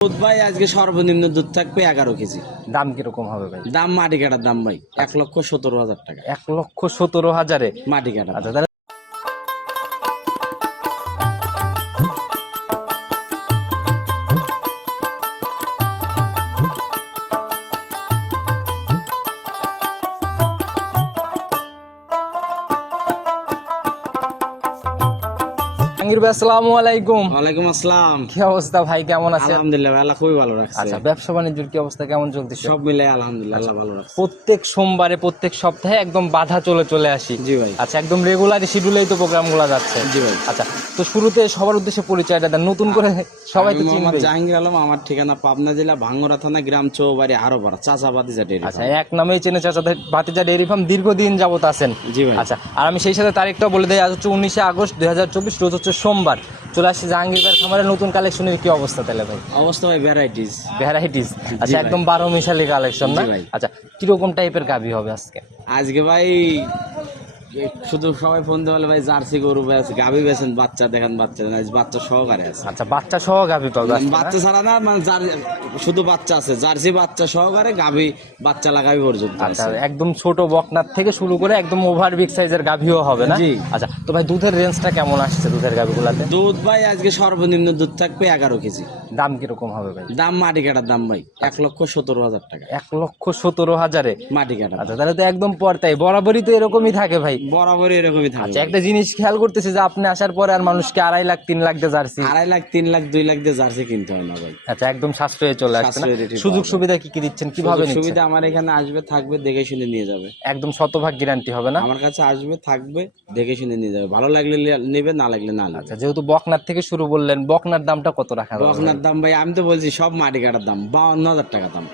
দুধ ভাই আজকে সর্বনিম্ন দুধ থাকবে এগারো কেজি। দাম কীরকম হবে ভাই? দাম মাটি কাটার দাম ভাই এক লক্ষ সতেরো হাজার টাকা। এক লক্ষ সতেরো হাজারে? মাটি কাটা আচ্ছা ভাই আসসালামু আলাইকুম। ওয়ালাইকুম আসসালাম। কি অবস্থা ভাই কেমন আছেন? আলহামদুলিল্লাহ ভাই, আল্লাহ খুবই ভালো রাখছে। আচ্ছা ব্যবসা বাণিজ্যের কি অবস্থা কেমন চলতেছে? সব মিলে আলহামদুলিল্লাহ আল্লাহ ভালো রাখছে। প্রত্যেক সোমবারে প্রত্যেক সপ্তাহে একদম বাধা চলে চলে আসি। জি ভাই। আচ্ছা একদম রেগুলার শিডিউলেই তো প্রোগ্রামগুলো যাচ্ছে। জি ভাই। আচ্ছা তো শুরুতে সবার উদ্দেশ্যে পরিচয়টা দেন নতুন করে সবাই তো চিনবে জাহাঙ্গীর আলম আমার ঠিকানা পাবনা জেলা ভাঙ্গরা থানা গ্রাম চৌবাড়ি হারোপাড়া চাচাবাদি জাটের আচ্ছা এক নামেই চেনে চাচা ভাতিজা ডেয়ারি ফার্ম দীর্ঘদিন যাবত আছেন। জি ভাই। আচ্ছা আর আমি সেই সাথে তারিখটাও বলে দিই আজ হচ্ছে উনিশে আগস্ট দুই হাজার চব্বিশ রোজ হচ্ছে সোমবার। চলে আসছে জাহাঙ্গীরবার খামারের নতুন কালেকশনের কি অবস্থা তাহলে ভাই? অবস্থা ভাই ভ্যারাইটিস ভ্যারাইটিস আচ্ছা একদম বারো মিশালি কালেকশন না। আচ্ছা কীরকম টাইপের গাভি হবে আজকে? আজকে ভাই শুধু সবাই ফোন দিয়ে বলে ভাই জার্সি গরু বেছে গাভী বেছেন বাচ্চা দেখেন বাচ্চা আজ বাচ্চা সহকারে আছে। আচ্ছা বাচ্চা সহ গাভী পাবে বাচ্চা ছাড়া না মানে শুধু বাচ্চা আছে জার্সি বাচ্চা সহকারে গাভী বাচ্চা লাগাবি পর্যন্ত আচ্ছা একদম ছোট বকনার থেকে শুরু করে একদম ওভার বিগ সাইজের গাভীও হবে না। আচ্ছা তো ভাই দুধের রেঞ্জটা কেমন আসছে দুধের গাভীগুলাতে? দুধ ভাই আজকে সর্বনিম্ন দুধ থাকবে এগারো কেজি। দাম কীরকম হবে ভাই? দাম মাটি কাটার দাম ভাই এক লক্ষ সতেরো হাজার টাকা। এক লক্ষ সতেরো হাজারে? মাটি কাটা আচ্ছা তাহলে তো একদম পর্তাই বরাবরই তো এরকমই থাকে ভাই। বরাবরই এরকমই আচ্ছা একটা জিনিস খেয়াল করতেছে যে আপনি আসার পরে আর মানুষকে আড়াই লাখ তিন লাখ দিয়ে জার্সি। আড়াই লাখ তিন লাখ দুই লাখ দিয়ে জার্সি কিনতে হয় না ভাই। আচ্ছা একদম সাশ্রয়ে চলে আসছে সুযোগ সুবিধা কি কি দিচ্ছেন? কীভাবে সুবিধা আমার এখানে আসবে থাকবে দেখে শুনে নিয়ে যাবে। একদম শতভাগ গ্যারান্টি হবে না? আমার কাছে আসবে থাকবে দেখে শুনে নিয়ে যাবে। ভালো লাগলে নেবে না লাগলে না আচ্ছা যেহেতু বকনার থেকে শুরু বললেন বকনার দামটা কত রাখা বকনার দাম ভাই আমি তো বলছি সব মাটি কাটার দাম বাউন্ন হাজার টাকা দাম।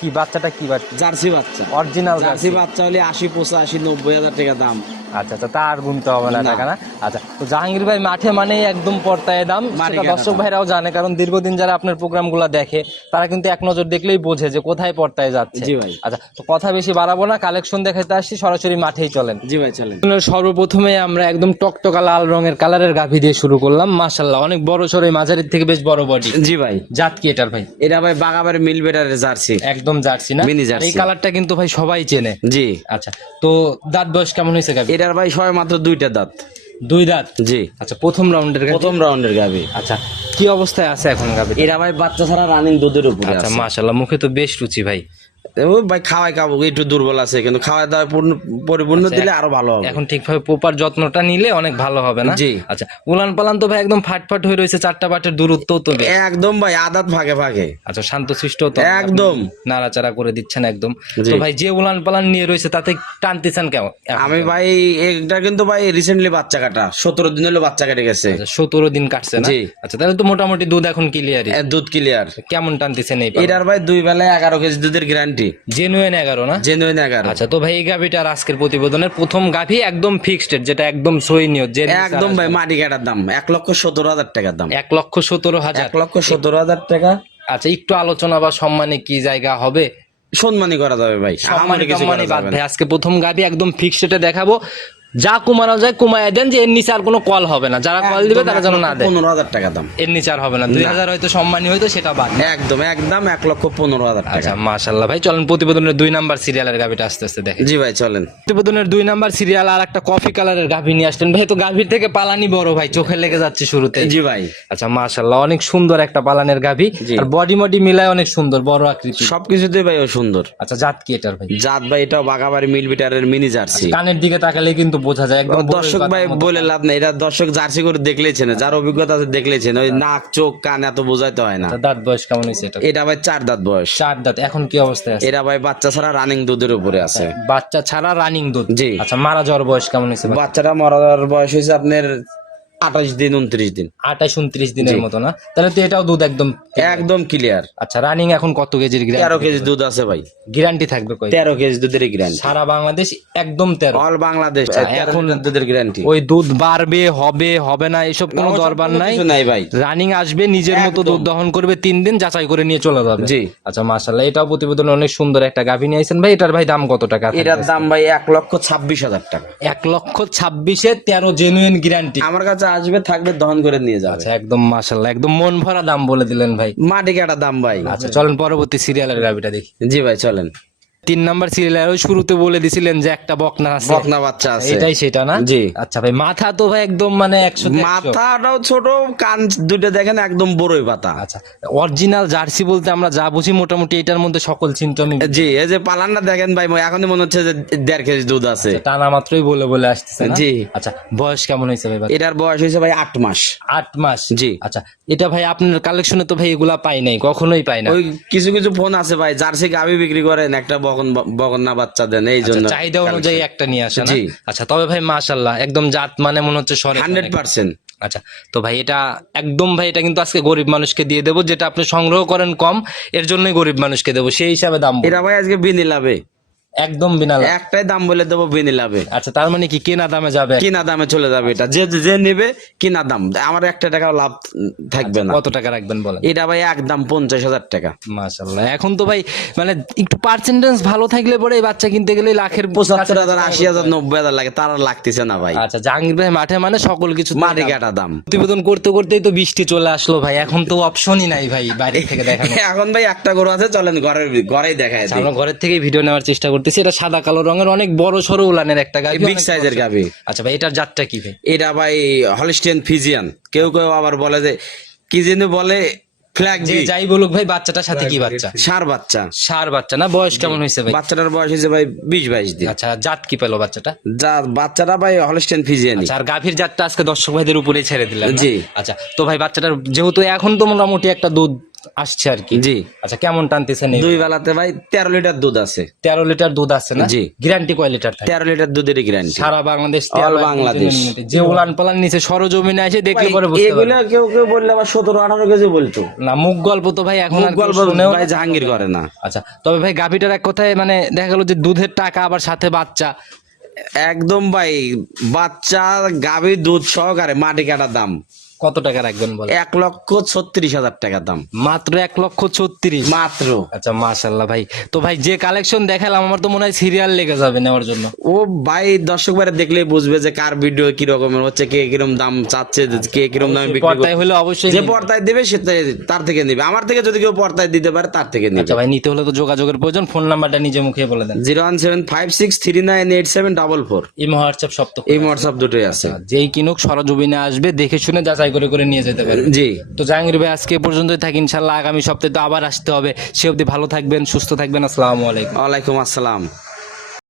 কি বাচ্চাটা কি বাচ্চা? জার্সি বাচ্চা। Original jersey. বাচ্চা হলে আশি পঁচাশি নব্বই হাজার টাকা দাম। আচ্ছা আচ্ছা তার গুনতে হবে না। টাকা না? আচ্ছা তো জাহাঙ্গীর ভাই মাঠে মানে একদম পর্তায় দাম। সেটা দর্শক ভাইরাও জানে কারণ দীর্ঘদিন যারা আপনার প্রোগ্রামগুলো দেখে তারা কিন্তু এক নজর দেখলেই বোঝে যে কোথায় পর্তায় যাচ্ছে। জি ভাই। আচ্ছা তো কথা বেশি বাড়াবো না কালেকশন দেখাতে আসছি সরাসরি মাঠেই চলেন। জি ভাই চলেন। সর্বপ্রথমে আমরা একদম টকটকা লাল রঙের কালারের গাভি দিয়ে শুরু করলাম মাশাল্লাহ অনেক বড় সড়ো এই মাঝারির থেকে বেশ বড় বডি জি ভাই। জাত কি এটার ভাই? এটা ভাই বাগাবাড়ি মিল বেটারের জার্সি। একদম জার্সি না? Mini jersey. এই কালারটা কিন্তু ভাই সবাই চেনে। জি। আচ্ছা তো দাঁত বয়স কেমন হয়েছে গাবি এটার ভাই সবাই মাত্র দুইটা দাঁত। দুই দাঁত? জি। আচ্ছা প্রথম রাউন্ডের প্রথম রাউন্ডের গাবি আচ্ছা কি অবস্থায় আছে এখন গাবি এরা ভাই বাচ্চা ছাড়া রানিং দুধের উপরে আচ্ছা আছে। মাশাল্লাহ মুখে তো বেশ রুচি ভাই। ভাই খাওয়াই খাব একটু দুর্বল আছে কিন্তু খাওয়া দাওয়া পূর্ণ পরিপূর্ণ দিলে আরও ভালো হবে। এখন ঠিকভাবে প্রপার যত্নটা নিলে অনেক ভালো হবে না? জি। আচ্ছা উলান পালান তো ভাই একদম ফাটফাট হয়ে রয়েছে চারটা বাটের দূরত্ব তো একদম ভাই আদাত ভাগে ভাগে আচ্ছা শান্তশিষ্ট তো। একদম। নাড়াচাড়া করে দিচ্ছেন একদম। তো ভাই যে উলান পালান নিয়ে রয়েছে তাতে টানতেছেন কেমন? আমি ভাই এটা কিন্তু ভাই রিসেন্টলি বাচ্চা কাটা সতেরো দিন হলো বাচ্চা কেটে গেছে। সতেরো দিন কাটছে না। আচ্ছা তাহলে তো মোটামুটি দুধ এখন ক্লিয়ারই এ, দুধ ক্লিয়ার কেমন টানতেছেন এটার ভাই দুই বেলায় এগারো কেজি দুধের গ্যারান্টি? জেনুয়েন এগারো না? জেনুইন এগারো। আচ্ছা তো ভাই এই গাভিটার আজকের প্রতিবেদনের প্রথম গাভি একদম ফিক্সড যেটা একদম সৈনীয় যে একদম ভাই মাটি কাটার দাম এক লক্ষ সতেরো হাজার টাকার দাম। এক লক্ষ সতেরো হাজার। এক লক্ষ সতেরো হাজার টাকা। আচ্ছা একটু আলোচনা বা সম্মানে কি জায়গা হবে? সম্মানী করা যাবে ভাই সম্মানে আমাদের কিছু সম্মানে বাদ ভাই আজকে প্রথম গাভি একদম ফিক্সড দেখাবো। যা কমানো যায় কমায় দেন যে এর নিচে আর কোনো কল হবে না। যারা কল দিবে তারা যেন না দেয়। পনেরো হাজার টাকা দাম। এর নিচে আর হবে না। দুই হাজার হয়তো সম্মানী হয়তো সেটা বাদ। একদম একদম এক লক্ষ পনেরো হাজার টাকা। আচ্ছা মাশাল্লাহ ভাই চলেন প্রতিবেদনের দুই নাম্বার সিরিয়ালের গাভিটা আস্তে আস্তে দেখে। জি ভাই চলেন। প্রতিবেদনের দুই নাম্বার সিরিয়াল আর একটা কফি কালারের গাভি নিয়ে আসলেন। ভাই তো গাভির থেকে পালানি বড় ভাই চোখে লেগে যাচ্ছে শুরুতে। জি ভাই। আচ্ছা মাশাল্লাহ অনেক সুন্দর একটা পালানের গাভি। আর বডি মডি মিলায় অনেক সুন্দর বড় আকৃতি সবকিছুতে ভাই ও সুন্দর। আচ্ছা জাত কি এটার ভাই? জাত ভাই এটা বাগাবাড়ি মিল বিটারের মিনি জার্সি কানের দিকে তাকালে কিন্তু বোঝা যায় একদম দর্শক ভাই বলে লাভ নাই এটা দর্শক জার্সি করে দেখলেছেন যার অভিজ্ঞতা আছে দেখলেছেন ওই নাক চোখ কান এত বোঝাইতে হয় না। দাঁত বয়স কেমন হয়েছে এটা? এটা ভাই চার দাঁত বয়স। চার দাঁত এখন কি অবস্থায় আছে? এরা ভাই বাচ্চা ছাড়া রানিং দুধের উপরে আছে। বাচ্চা ছাড়া রানিং দুধ? জি। আচ্ছা মারা যাওয়ার বয়স কেমন হয়েছে বাচ্চাটা মারা যাওয়ার বয়স হয়েছে আপনার আঠাশ দিন উনত্রিশ দিন। আঠাশ উনত্রিশ দিনের মতো না? তাহলে তো এটাও দুধ একদম একদম ক্লিয়ার আচ্ছা রানিং এখন কত কেজির তেরো কেজি দুধ আছে ভাই। গ্যারান্টি থাকবে তেরো কেজি দুধের গ্যারান্টি সারা বাংলাদেশ একদম তেরো। অল বাংলাদেশ এখন দুধের গ্যারান্টি ওই দুধ বাড়বে হবে হবে না এসব কোনো দরবার নাই। নাই ভাই। রানিং আসবে নিজের মতো দুধ দহন করবে তিন দিন যাচাই করে নিয়ে চলে যাবে। জি। আচ্ছা মাশাল্লাহ এটাও প্রতিবেদন অনেক সুন্দর একটা গাভী নিয়ে আইছেন ভাই। এটার ভাই দাম কত টাকা? এটার দাম ভাই এক লক্ষ ছাব্বিশ হাজার টাকা। এক লক্ষ ছাব্বিশে তেরো জেনুইন গ্যারান্টি আমার কাছে আসবে থাকবে দহন করে নিয়ে যাবে। আচ্ছা একদম মাশাল্লাহ একদম মন ভরা দাম বলে দিলেন ভাই। মাটি কাটা দাম ভাই। আচ্ছা চলেন পরবর্তী সিরিয়ালের গাবিটা দেখি। জি ভাই চলেন। তিন নাম্বার সিরিয়ালের ওই শুরুতে বলে দিছিলেন যে একটা বকনা আছে। বকনা বাচ্চা আছে। এটাই সেটা না? জি। আচ্ছা ভাই মাথা তো ভাই একদম মানে একশো মাথাটাও ছোট কান দুইটা দেখেন একদম বড়ই পাতা। আচ্ছা অরিজিনাল জার্সি বলতে আমরা যা বুঝি মোটামুটি এটার মধ্যে সকল সিমটমই জি এই যে পালানটা দেখেন ভাই এখনই মনে হচ্ছে যে দেড় কেজি দুধ আছে। টানা মাত্রই বলে বলে আসতেছে জি। আচ্ছা বয়স কেমন হয়েছে ভাই? এটার বয়স হয়েছে ভাই আট মাস। আট মাস? জি। আচ্ছা এটা ভাই আপনার কালেকশনে তো ভাই এগুলা পাই নাই কখনোই পাই না। ওই কিছু কিছু ফোন আছে ভাই জার্সি গাবি বিক্রি করেন একটা বকনা বাচ্চা দেন এই জন্য আচ্ছা, চাহিদা অনুযায়ী একটা নিয়ে আসে জি। আচ্ছা তবে ভাই মাশাল্লাহ একদম জাত মানে মনে হচ্ছে সরে হান্ড্রেড পার্সেন্ট। আচ্ছা তো ভাই এটা একদম ভাই এটা কিন্তু আজকে গরিব মানুষকে দিয়ে দেবো যেটা আপনি সংগ্রহ করেন কম এর জন্যই গরিব মানুষকে দেবো সেই হিসাবে দাম এটা ভাই আজকে বিনি লাভে একদম বিনা একটাই দাম বলে দেবো বিনি লাভে। আচ্ছা তার মানে কি কেনা দামে যাবে? কিনা দামে চলে যাবে এটা। যে যে নেবে কিনা দাম। আমার একটা টাকা লাভ থাকবে না। কত টাকা রাখবেন বলেন? এটা ভাই একদম পঞ্চাশ হাজার টাকা। মাশাল্লাহ এখন তো ভাই মানে একটু পার্সেন্টেজ ভালো থাকলে পরে এই বাচ্চা কিনতে গেলে লাখের পঁচাত্তর হাজার আশি হাজার নব্বই হাজার লাগে তার আর লাগতেছে না ভাই। আচ্ছা জাহাঙ্গীর ভাই মাঠে মানে সকল কিছু মাটি কাটা দাম। প্রতিবেদন করতে করতেই তো বৃষ্টি চলে আসলো ভাই। এখন তো অপশনই নাই ভাই বাইরে থেকে দেখানো এখন ভাই একটা গরু আছে চলেন ঘরের ঘরেই দেখায় দিই। আমরা ঘরের থেকে ভিডিও নেওয়ার চেষ্টা করতেছি এটা সাদা কালো রঙের অনেক বড় সরো উলানের একটা গাভি বিগ সাইজের গাবি আচ্ছা ভাই এটার জাতটা কি ভাই? এটা ভাই হলিস্টিয়ান ফিজিয়ান কেউ কেউ আবার বলে যে কি যেন বলে ফ্ল্যাগ যে যাই বলুক ভাই বাচ্চাটার সাথে কি বাচ্চা? সার বাচ্চা। সার বাচ্চা না? বয়স কেমন হয়েছে ভাই? বাচ্চাটার বয়স হয়েছে ভাই বিশ বাইশ দিন। আচ্ছা জাত কি পেল বাচ্চাটা? যা বাচ্চাটা ভাই হলিস্টিয়ান ফিজিয়ানি আচ্ছা আর গাভীর জাতটা আজকে দর্শক ভাইদের উপরেই ছেড়ে দিলাম জি। আচ্ছা তো ভাই বাচ্চাটার যেহেতু এখন তো মোটামুটি একটা দুধ আসছে আর কি। জি। আচ্ছা কেমন টানতেছেন? দুই বেলাতে ভাই তেরো লিটার দুধ আছে। তেরো লিটার দুধ আছে না? জি। গ্যারান্টি কয় লিটার তেরো লিটার দুধেরই গ্যারান্টি সারা বাংলাদেশ তেরো বাংলাদেশ। যে উলান পালান নিচে সরজমিনে এসে দেখলে পরে বুঝতে এগুলা কেউ কেউ বললে আবার সতেরো আঠারো কেজি বলতো। না মুখ গল্প তো ভাই এখন আর গল্প ভাই। জাহাঙ্গীর করে না। আচ্ছা তবে ভাই গাভিটার এক কথায় মানে দেখা গেল যে দুধের টাকা আবার সাথে বাচ্চা। একদম ভাই বাচ্চা গাভীর দুধ সহকারে মাটি কাটার দাম। কত টাকা রাখবেন বলে এক লক্ষ ছত্রিশ হাজার টাকা দাম। মাত্র এক লক্ষ ছত্রিশ? মাত্র। আচ্ছা মাশাল্লাহ ভাই। তো ভাই যে কালেকশন দেখালাম আমার তো মনে হয় সিরিয়াল লেগে যাবে নেওয়ার জন্য। ও ভাই দর্শক বাইরে দেখলেই বুঝবে যে কার ভিডিও কি রকমের হচ্ছে কে কিরম দাম চাচ্ছে কে কিরম দামে বিক্রি পর্দায় হলে অবশ্যই যে। পর্দায় দিবে সে তার থেকে নিবে। আমার থেকে যদি কেউ পর্দায় দিতে পারে তার থেকে নিবে। আচ্ছা ভাই নিতে হলে তো যোগাযোগের প্রয়োজন। ফোন নাম্বারটা নিজে মুখে বলে দেন। Zero one seven five six three nine eight seven double four. Imo WhatsApp সব তো এই হোয়াটসঅ্যাপ দুটোই আছে। যেই কিনুক সরজমিনে আসবে দেখে শুনে যাচাই করে করে নিয়ে যেতে পারে জি। তো জাহাঙ্গীর ভাই আজকে পর্যন্তই থাকি ইনশাল্লাহ আগামী সপ্তাহে তো আবার আসতে হবে। সে অবধি ভালো থাকবেন সুস্থ থাকবেন আসসালামু আলাইকুম। ওয়ালাইকুম আসসালাম।